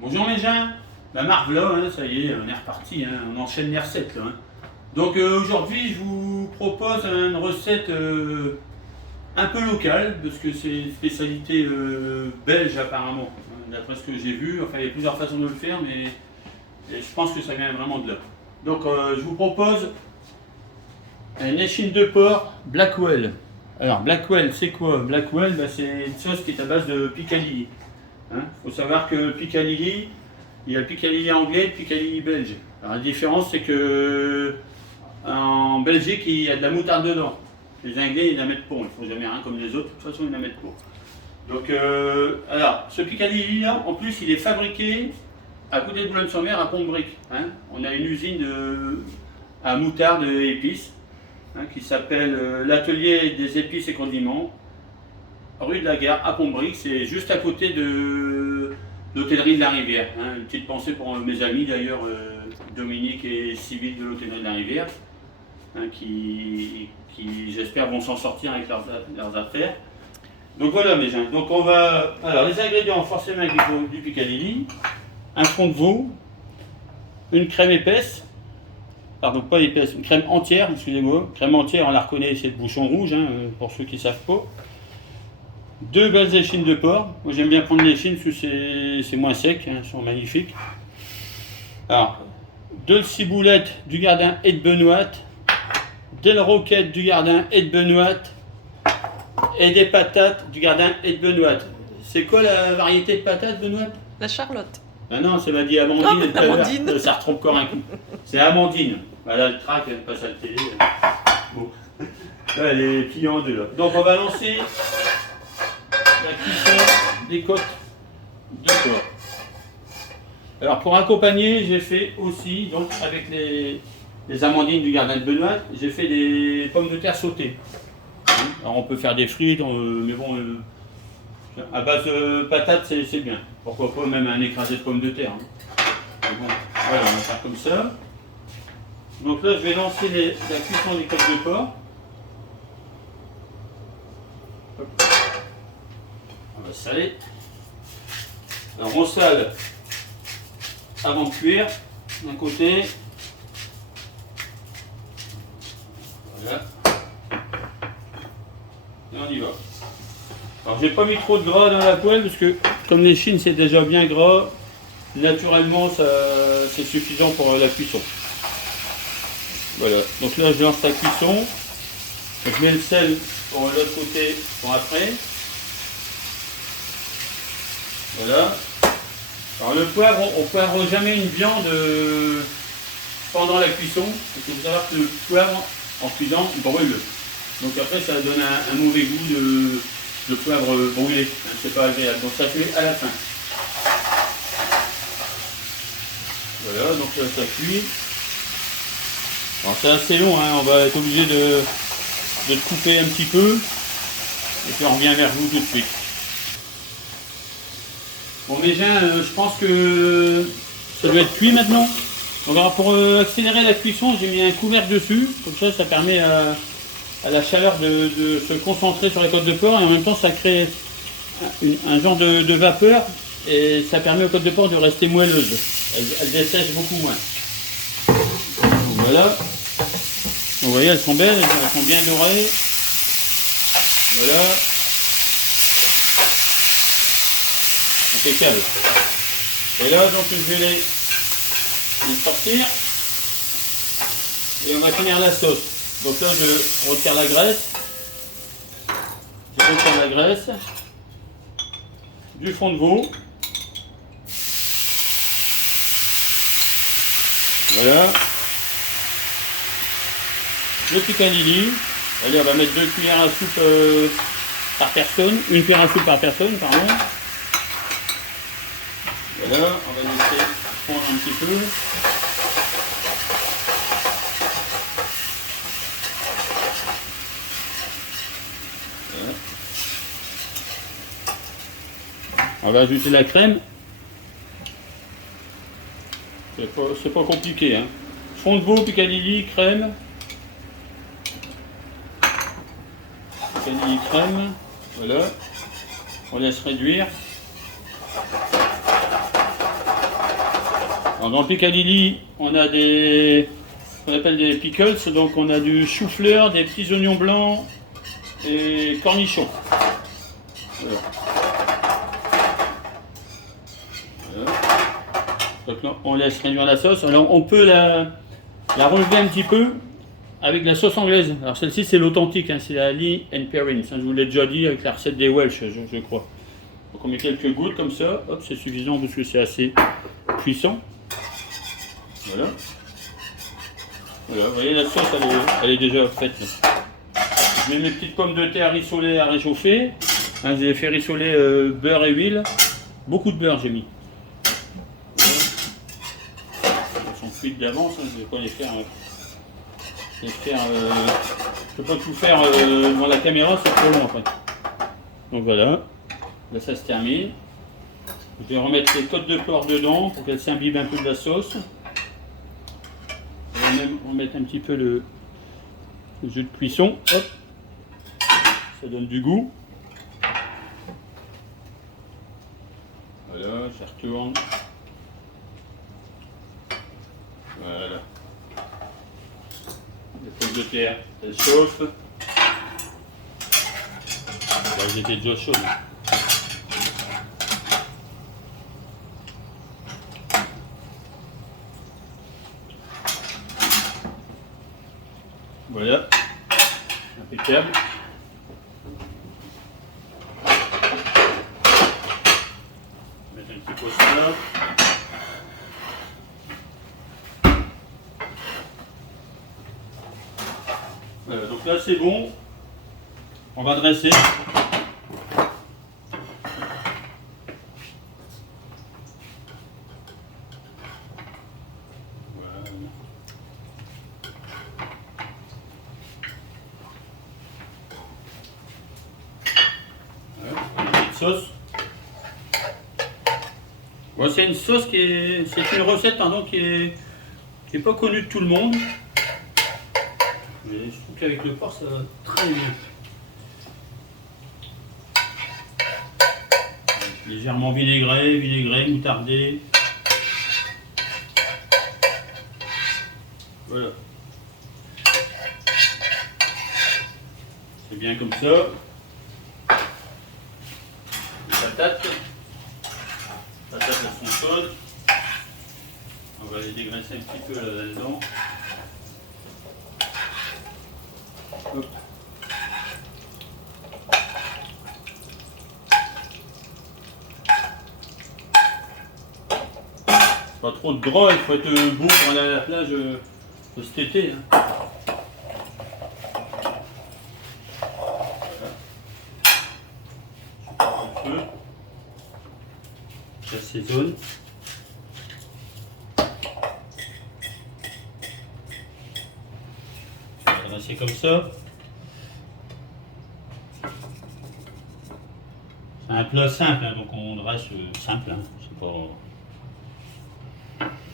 Bonjour les gens, la marque là, hein, ça y est, on est reparti, hein, on enchaîne les recettes là. Hein. Donc aujourd'hui je vous propose une recette un peu locale, parce que c'est une spécialité belge apparemment, hein, d'après ce que j'ai vu. Enfin il y a plusieurs façons de le faire, mais je pense que ça vient vraiment de là. Donc je vous propose un échine de porc Blackwell. Alors Blackwell c'est quoi? Blackwell c'est une sauce qui est à base de piccalilli. Il faut savoir que piccalilli, il y a le piccalilli anglais et le piccalilli belge. Alors la différence c'est que en Belgique il y a de la moutarde dedans. Les Anglais ils la mettent pas, ils font jamais rien comme les autres, de toute façon ils la mettent pas. Donc alors ce piccalilli là, en plus il est fabriqué à côté de Boulogne-sur-Mer à Pont-de-Brique. On a une usine à moutarde et épices qui s'appelle l'atelier des épices et condiments, rue de la Gare à Pont-de-Brique, c'est juste à côté de l'hôtellerie de la Rivière. Une petite pensée pour mes amis d'ailleurs, Dominique et Sybille de l'hôtellerie de la Rivière, qui j'espère vont s'en sortir avec leurs affaires. Donc voilà mes gens, donc on va, alors les ingrédients forcément avec du piccalilli, un fond de veau, une crème épaisse, pardon pas épaisse, une crème entière, excusez-moi, crème entière on la reconnaît, c'est le bouchon rouge, pour ceux qui ne savent pas. 2 belles échines de porc, moi j'aime bien prendre les échines parce que c'est moins sec, elles sont magnifiques. Alors, 2 ciboulettes du Gardin et de Benoît, des roquettes du Gardin et de Benoît, et des patates du Gardin et de Benoît. C'est quoi la variété de patates, Benoît? La Charlotte. Ah non, c'est m'a dit Amandine. Oh, Amandine. Ça retrompe encore un coup. C'est Amandine. Voilà le trac, elle passe à la télé. Bon. Là, elle est pliée en deux. Là. Donc on va lancer la cuisson des côtes de porc. Alors pour accompagner, j'ai fait aussi, donc avec les amandines du Gardin de Benoît, j'ai fait des pommes de terre sautées. Alors on peut faire des frites, mais bon, à base de patates c'est bien. Pourquoi pas même un écrasé de pommes de terre. Mais bon, voilà, on va faire comme ça. Donc là je vais lancer la cuisson des côtes de porc. Hop. On va saler. Alors on sale avant de cuire, d'un côté. Voilà. Et on y va. Alors j'ai pas mis trop de gras dans la poêle parce que comme les chines c'est déjà bien gras, naturellement c'est suffisant pour la cuisson. Voilà, donc là je lance la cuisson, je mets le sel pour l'autre côté pour après. Voilà. Alors le poivre, on ne poivre jamais une viande pendant la cuisson, parce qu'il faut savoir que le poivre en cuisant brûle. Donc après ça donne un mauvais goût de poivre brûlé, c'est pas agréable. Donc ça fait à la fin. Voilà, donc là ça cuit. Alors c'est assez long, on va être obligé de couper un petit peu, et puis on revient vers vous tout de suite. Bon mes gens, je pense que ça doit être cuit maintenant. Donc alors pour accélérer la cuisson, j'ai mis un couvercle dessus, comme ça permet à la chaleur de se concentrer sur les côtes de porc et en même temps ça crée un genre de vapeur et ça permet aux côtes de porc de rester moelleuses. Elles dessèchent beaucoup moins. Donc voilà. Vous voyez, elles sont belles, elles sont bien dorées. Voilà. Impeccable. Et là, donc, je vais les sortir. Et on va finir la sauce. Donc là, je retire la graisse. Je retire la graisse. Du fond de veau. Voilà. Le piccalilli. Allez, on va mettre 2 cuillères à soupe par personne. Une cuillère à soupe par personne, pardon. Voilà, on va laisser fondre un petit peu. Voilà. On va ajouter la crème. C'est pas compliqué. Fond de veau, piccalilli, crème. Piccalilli, crème. Voilà. On laisse réduire. Alors, dans le Piccadilly, on a ce qu'on appelle des pickles, donc on a du chou-fleur, des petits oignons blancs et cornichons. Voilà. Voilà. Donc là, on laisse réduire la sauce. Alors on peut la relever un petit peu avec la sauce anglaise. Alors celle-ci c'est l'authentique, hein, c'est la Lee and Perrins. Je vous l'ai déjà dit avec la recette des Welsh, je crois. Donc on met quelques gouttes comme ça, hop, c'est suffisant parce que c'est assez puissant. Voilà. Voilà, vous voyez la sauce elle est déjà faite. Là. Je mets mes petites pommes de terre rissolées à réchauffer. Hein, j'ai fait rissoler beurre et huile. Beaucoup de beurre j'ai mis. Elles sont cuites d'avance, hein, je vais pas les faire. Je peux pas tout faire devant la caméra, c'est trop long après. Donc voilà, là ça se termine. Je vais remettre les côtes de porc dedans pour qu'elles s'imbibent un peu de la sauce. On va même remettre un petit peu le jus de cuisson. Hop. Ça donne du goût. Voilà, je retourne. Voilà. Les pommes de terre, elles chauffent. Là, elles étaient déjà chaudes. Voilà, impeccable. Mettre un petit peu ça. Voilà, donc là c'est bon. On va dresser. Sauce. Bon, c'est une sauce c'est une recette pardon, qui est pas connue de tout le monde. Mais je trouve qu'avec le porc ça va très bien. Légèrement vinaigré, moutardé. Voilà. C'est bien comme ça. Patates, elles sont chaudes. On va les dégraisser un petit peu là-dedans. Hop. Pas trop de gras, il faut être beau pour aller à la plage cet été. Hein. J'assaisonne. Je vais dresser comme ça. C'est un plat simple, hein, donc on dresse simple. Hein, c'est pas...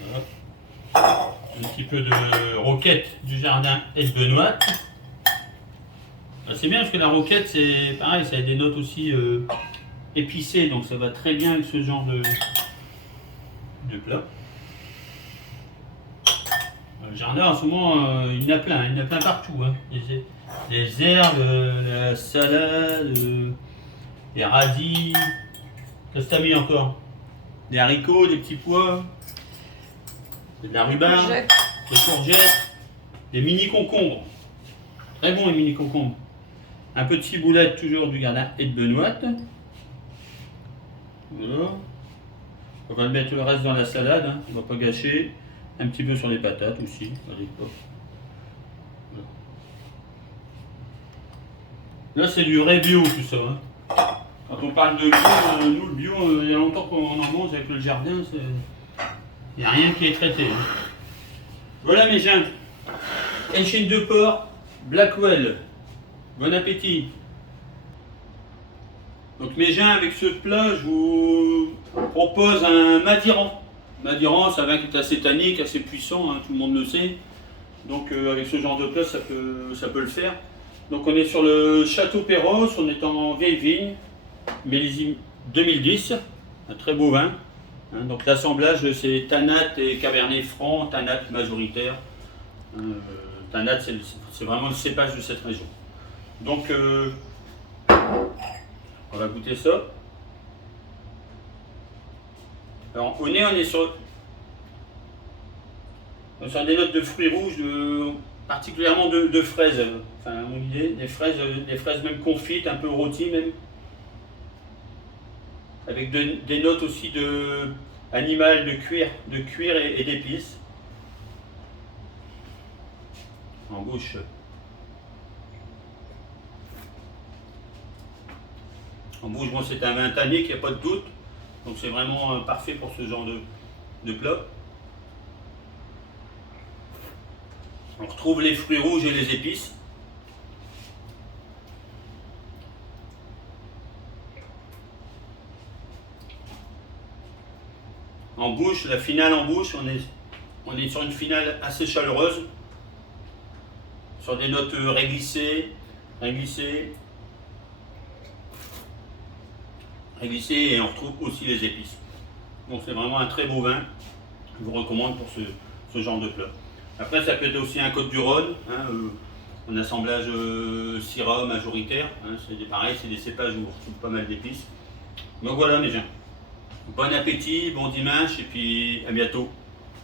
Voilà. Un petit peu de roquette du jardin et de Benoît. C'est bien parce que la roquette, c'est pareil, ça a des notes aussi épicées, donc ça va très bien avec ce genre de plat. Le jardin, en ce moment, il y en a plein partout. Hein. Des herbes, la salade, les radis. Qu'est-ce que t'as mis encore? Des haricots, des petits pois, de la rhubarbe, des courgettes, des mini concombres. Très bon les mini concombres. Un peu de ciboulette toujours du jardin et de Benoît. Voilà. On va mettre le reste dans la salade, hein. On ne va pas gâcher. Un petit peu sur les patates aussi. Allez, hop. Voilà. Là c'est du vrai bio tout ça. Hein. Quand on parle de bio, nous le bio, il y a longtemps qu'on en mange avec le jardin, il n'y a rien qui est traité. Hein. Voilà mes gens. Échine de porc, Blackwell. Bon appétit. Donc mes gens, avec ce plat, je vous propose un madiran. Madiran, c'est un vin qui est assez tannique, assez puissant, hein, tout le monde le sait. Donc avec ce genre de plat, ça peut le faire. Donc on est sur le Château Perros, on est en vieille vigne, millésime 2010, un très beau vin, Donc l'assemblage, c'est Tannat et Cabernet Franc, Tannat majoritaire. Tannat, c'est vraiment le cépage de cette région. Donc on va goûter ça. Alors au nez, on est sur des notes de fruits rouges, particulièrement de fraises. Enfin, mon idée, des fraises même confites, un peu rôties même. Avec des notes aussi de animales, de cuir et d'épices. En bouche. En bouche, bon, c'est un vin tannique, il n'y a pas de doute. Donc c'est vraiment parfait pour ce genre de plat. On retrouve les fruits rouges et les épices. En bouche, la finale en bouche, on est sur une finale assez chaleureuse, sur des notes réglissées, et on retrouve aussi les épices. Donc c'est vraiment un très beau vin, je vous recommande pour ce genre de plat. Après ça peut être aussi un Côtes-du-Rhône, en assemblage Syrah majoritaire, c'est pareil, c'est des cépages où on retrouve pas mal d'épices. Donc voilà mes gens. Bon appétit, bon dimanche et puis à bientôt.